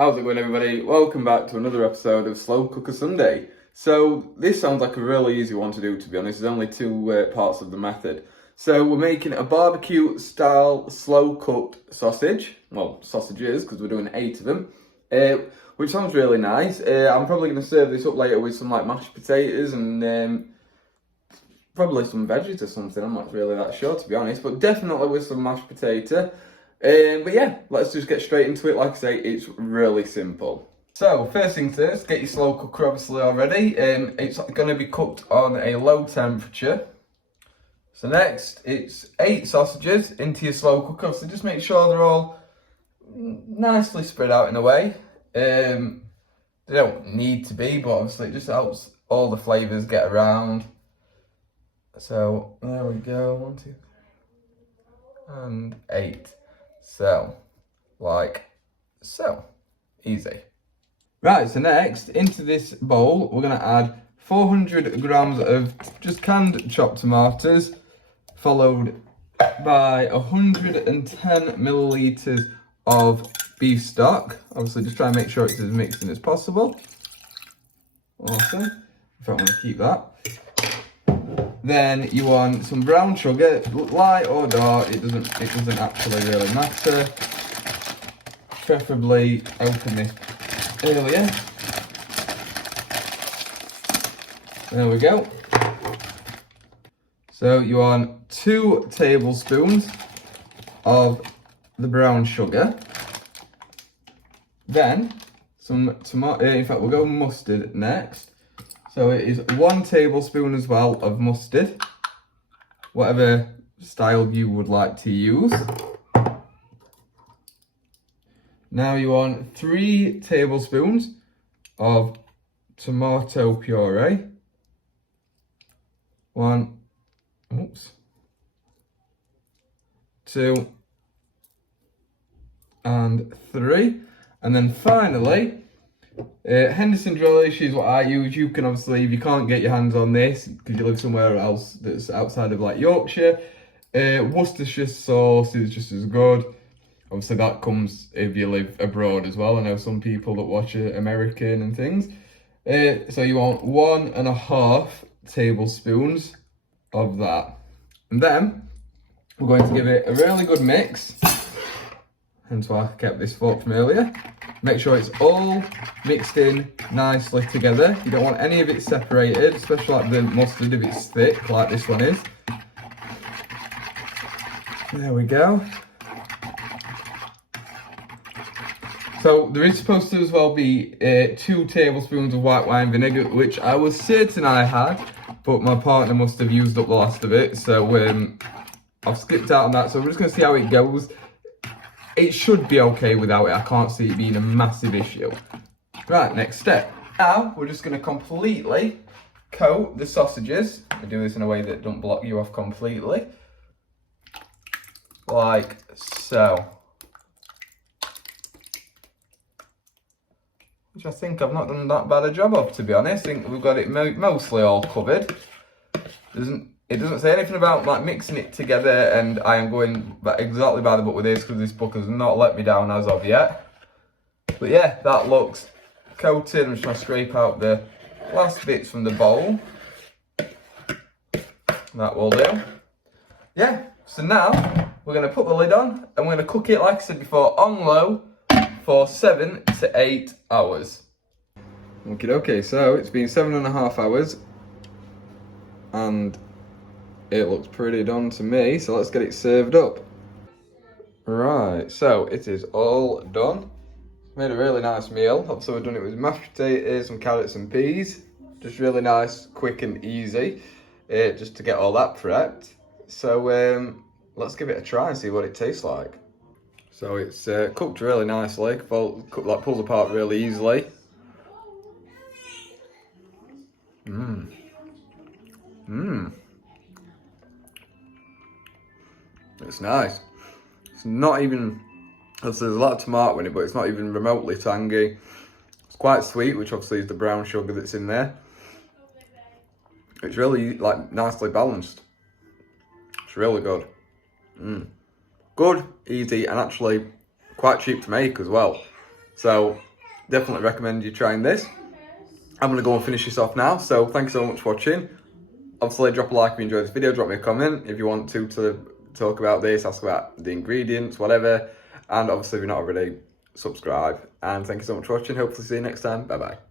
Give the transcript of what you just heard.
How's it going, everybody? Welcome back to another episode of Slow Cooker Sunday. So this sounds like a really easy one to do, to be honest. There's only two parts of the method. So we're making a barbecue style slow cooked sausage. Well, sausages, because we're doing 8 of them. Which sounds really nice. I'm probably going to serve this up later with some like mashed potatoes and probably some veggies or something. I'm not really that sure, to be honest, but definitely with some mashed potato. But yeah, let's just get straight into it. Like I say, it's really simple. So first things first, get your slow cooker obviously already. It's going to be cooked on a low temperature. So next, it's 8 sausages into your slow cooker. So just make sure they're all nicely spread out in a way. They don't need to be, but obviously it just helps all the flavours get around. So there we go, 1, 2, 3, and 8. So, like so. Easy. Right, so next, into this bowl, we're going to add 400 grams of just canned chopped tomatoes, followed by 110 millilitres of beef stock. Obviously, just try and make sure it's as mixed in as possible. Awesome. If I want to keep that. Then you want some brown sugar, light or dark, it doesn't actually really matter. Preferably open this earlier. There we go. So you want 2 tablespoons of the brown sugar. Then some tomato, in fact we'll go mustard next. So it is 1 tablespoon as well of mustard, whatever style you would like to use. Now you want 3 tablespoons of tomato puree. 1, 2, and 3. And then finally, Henderson relish is what I use. You can obviously, if you can't get your hands on this because you live somewhere else that's outside of like Yorkshire, Worcestershire sauce is just as good. Obviously that comes if you live abroad as well. I know some people that watch American and things. So you want 1.5 tablespoons of that. And then we're going to give it a really good mix. Hence why I kept this fork from earlier. Make sure it's all mixed in nicely together. You don't want any of it separated, especially like the mustard if it's thick, like this one is. There we go. So there is supposed to as well be 2 tablespoons of white wine vinegar, which I was certain I had, but my partner must have used up the last of it. So I've skipped out on that. So we're just going to see how it goes. It should be okay without it. I can't see it being a massive issue. Right, next step. Now, we're just going to completely coat the sausages. We do this in a way that don't block you off completely. Like so. Which I think I've not done that bad a job of, to be honest. I think we've got it mostly all covered. It doesn't say anything about like mixing it together, and I am going exactly by the book with this because this book has not let me down as of yet. But yeah, that looks coated. I'm just trying to scrape out the last bits from the bowl. That will do. Yeah, so now we're going to put the lid on and we're going to cook it, like I said before, on low for 7 to 8 hours. Okay, so it's been 7.5 hours and it looks pretty done to me, so let's get it served up. Right, so it is all done. Made a really nice meal. Obviously we've done it with mashed potatoes, some carrots and peas. Just really nice, quick and easy, just to get all that prepped. So let's give it a try and see what it tastes like. So it's cooked really nicely, pulls apart really easily. It's nice. It's not even, there's a lot of tomato in it, but it's not even remotely tangy. It's quite sweet, which obviously is the brown sugar that's in there. It's really like nicely balanced. It's really good. Good, easy, and actually quite cheap to make as well. So definitely recommend you trying this. I'm going to go and finish this off now, so thank you so much for watching. Obviously, drop a like if you enjoyed this video, drop me a comment if you want to talk about this, ask about the ingredients, whatever. And obviously, if you're not already, subscribe. And thank you so much for watching. Hopefully see you next time. Bye bye.